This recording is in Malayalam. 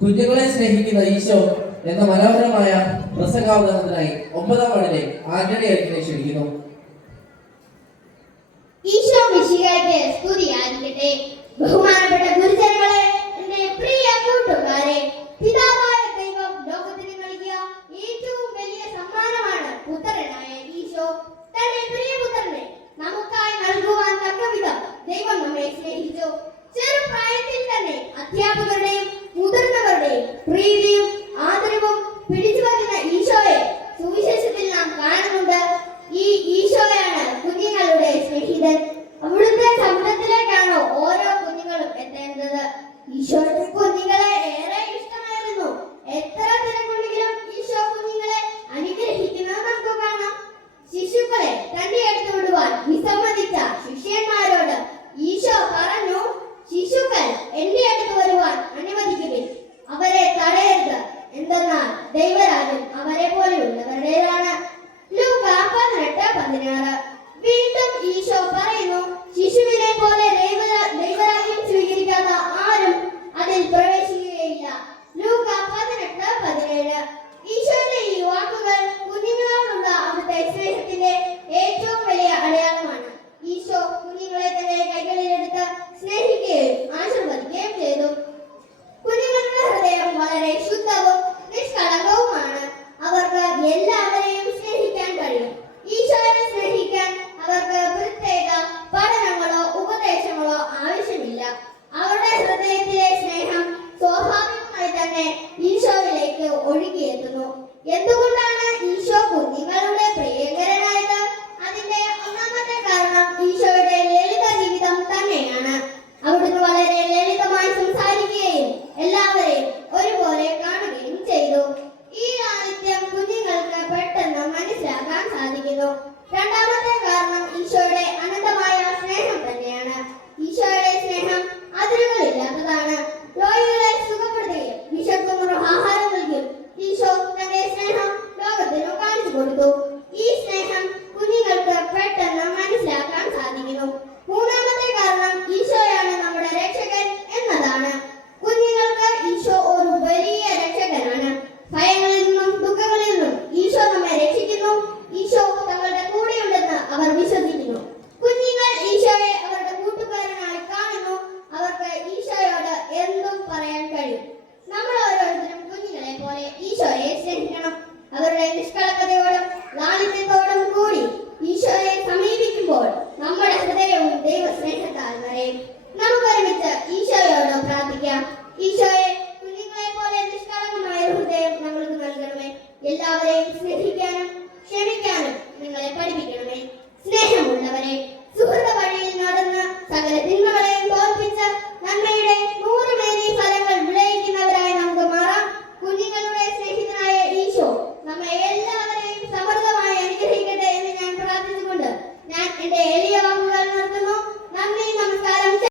കുഞ്ഞുങ്ങളെ സ്നേഹിക്കുന്ന ഈശോ എന്ന മനോഹരമായ പ്രസംഗാവതരണത്തിനായി 9ാം വാർഡിലെ ആന്റണി അരിക്കിനെ ക്ഷണിക്കുന്നു. ഈശോ മിശിഹായ്ക്ക് സ്തുതിയായിരിക്കട്ടെ. ബഹുമാനപ്പെട്ട ഗുരുജനങ്ങളെ, എന്റെ പ്രിയ കൂട്ടുകാരെ, പിതാവായ ദൈവം ലോകത്തിന് നൽകിയ ഏറ്റവും വലിയ സമ്മാനമാണ് പുത്രനായ ഈശോ. തന്റെ പ്രിയപുത്രനെ നമുക്കായി നൽകുവാൻ തക്കവിധം ദൈവം നമ്മെ സ്നേഹിച്ചു. ചെറുപ്രായത്തിൽ തന്നെ അധ്യാപകരുടെയും മുതിർന്നവരുടെയും പ്രീതിയും ആദരവും പിടിച്ചു വയ്ക്കുന്ന ഈശോയെ സുവിശേഷത്തിൽ നാം കാണുന്നുണ്ട്. ഈ ഈശോയാണ് കുഞ്ഞുങ്ങളുടെ സ്നേഹിതൻ. അവിടുത്തെ ശബ്ദത്തിലേക്കാണ് ഓരോ കുഞ്ഞുങ്ങളും എത്തേണ്ടത്. ഈശോയുടെ കുഞ്ഞുങ്ങളെ ഏറെ ഇഷ്ടമായിരുന്നു. എത്ര തിരക്കുണ്ടെങ്കിലും ഈശോ കുഞ്ഞുങ്ങളെ അനുഗ്രഹിക്കുന്നത് നമുക്ക് കാണാം. ശിശുക്കളെ തന്റെ അടുത്ത് വിടുവാൻ വിസമ്മതിച്ച ശിഷ്യന്മാരോട് ഈശോ പറഞ്ഞു, ശിശുക്കൾ എന്റെ അടുത്ത് വരുവാൻ അനുവദിക്കുവിൻ, അവരെ തടയരുത്, എന്തെന്നാൽ ദൈവരാജ്യം അവരെ പോലെയുള്ളവരുടേതാണ്. ലൂക്കാ 18:16. വീണ്ടും ഈശോ പറയുന്നു, ശിശുവിനെ പോലെ ദൈവരാജ്യം സ്വീകരിക്കാത്ത ആരും അതിൽ പ്രവേശിക്കുകയില്ല. ലൂക്കാ 18:17. ഈശോയുടെ ഈ വാക്കുകൾ കുഞ്ഞുങ്ങളോടുള്ള അവിടുത്തെ സ്നേഹത്തിന്റെ ഏറ്റവും വലിയ അടയാളമാണ്. ഈശോ കുഞ്ഞുങ്ങളെ തന്റെ കൈകളിലെടുത്ത് സ്നേഹിക്കുകയും ആശീർവദിക്കുകയും ചെയ്തു. കുഞ്ഞുങ്ങളുടെ ഹൃദയം വളരെ ശുദ്ധവും നിഷ്കളങ്കവുമാണ്. അവർക്ക് എല്ലാവരെയും സ്നേഹിക്കാൻ കഴിയും. ഈശോയെ സ്നേഹിക്കാൻ അവർക്ക് പ്രത്യേക പഠനങ്ങളോ ഉപദേശങ്ങളോ ആവശ്യമില്ല. അവരുടെ ഹൃദയത്തിലെ സ്നേഹം സ്വാഭാവികമായി തന്നെ ഈശോയിലേക്ക് ഒഴുകിയെത്തുന്നു. എന്തുകൊണ്ടാണ് ഈശോ കുഞ്ഞുങ്ങളുടെ പ്രിയങ്കരനായത്? അതിന്റെ ഒന്നാമത്തെ കാരണം ഈശോയുടെ ലളിത ജീവിതം തന്നെയാണ്. അവിടുന്ന് വളരെ ലളിതമായി സംസാരിക്കുകയും എല്ലാവരെയും ഒരുപോലെ കാണുകയും ചെയ്തു. ഈ ലാളിത്യം കുഞ്ഞുങ്ങൾക്ക് പെട്ടെന്ന് മനസ്സിലാക്കാൻ സാധിക്കുന്നു. രണ്ടാമത്തെ കാരണം ഈശോയുടെ അനന്തമായ സ്നേഹം തന്നെയാണ്. ഈശോയുടെ സ്നേഹം അതിരുകളില്ലാത്തതാണ്. രോഗികളെ സുഖപ്പെടുത്തുകയും വിശക്കുന്നവർക്ക് ആഹാരം നൽകുകയും ഈശോ തന്റെ സ്നേഹം ലോകത്തിന് കാണിച്ചു കൊടുത്തു. ഈ സ്നേഹം കുഞ്ഞുങ്ങൾക്ക് പെട്ടെന്ന് മനസ്സിലാക്കാൻ സാധിക്കുന്നു. മൂന്നാമത്തെ കാരണം ഈശോയാണ് നമ്മുടെ രക്ഷകൻ എന്നതാണ്. കുഞ്ഞുങ്ങൾക്ക് ഈശോ ഒരു വലിയ രക്ഷകനാണ്. ഭയങ്ങളിൽ നിന്നും ദുഃഖങ്ങളിൽ നിന്നും ഈശോ നമ്മെ രക്ഷിക്കുന്നു. ഈശോ തങ്ങളുടെ കൂടെയുണ്ടെന്ന് അവർ വിശ്വസിക്കുന്നു. കുഞ്ഞുങ്ങൾ ഈശോയെ അവരുടെ കൂട്ടുകാരനായി കാണുന്നു. അവർക്ക് ഈശോയോട് എന്തും പറയാൻ കഴിയും. നമ്മൾ ഓരോരുത്തരും കുഞ്ഞുങ്ങളെ പോലെ ഈശോയെ സ്നേഹിക്കണം. അവരുടെ നിഷ്കളങ്കതയോടും ലാളിത്യത്തോടും കൂടി ഈശോയെ സമീപിക്കുമ്പോൾ നമ്മുടെ ഹൃദയവും ദൈവസ്നേഹത്താൽ നിറയും. നമുക്കൊരുമിച്ച് ഈശോയോട് പ്രാർത്ഥിക്കാം. ഈശോയെ, കുഞ്ഞുങ്ങളെ പോലെ നിഷ്കളങ്കമായ ഹൃദയം ഞങ്ങൾക്ക് നൽകണമേ. എല്ലാവരെയും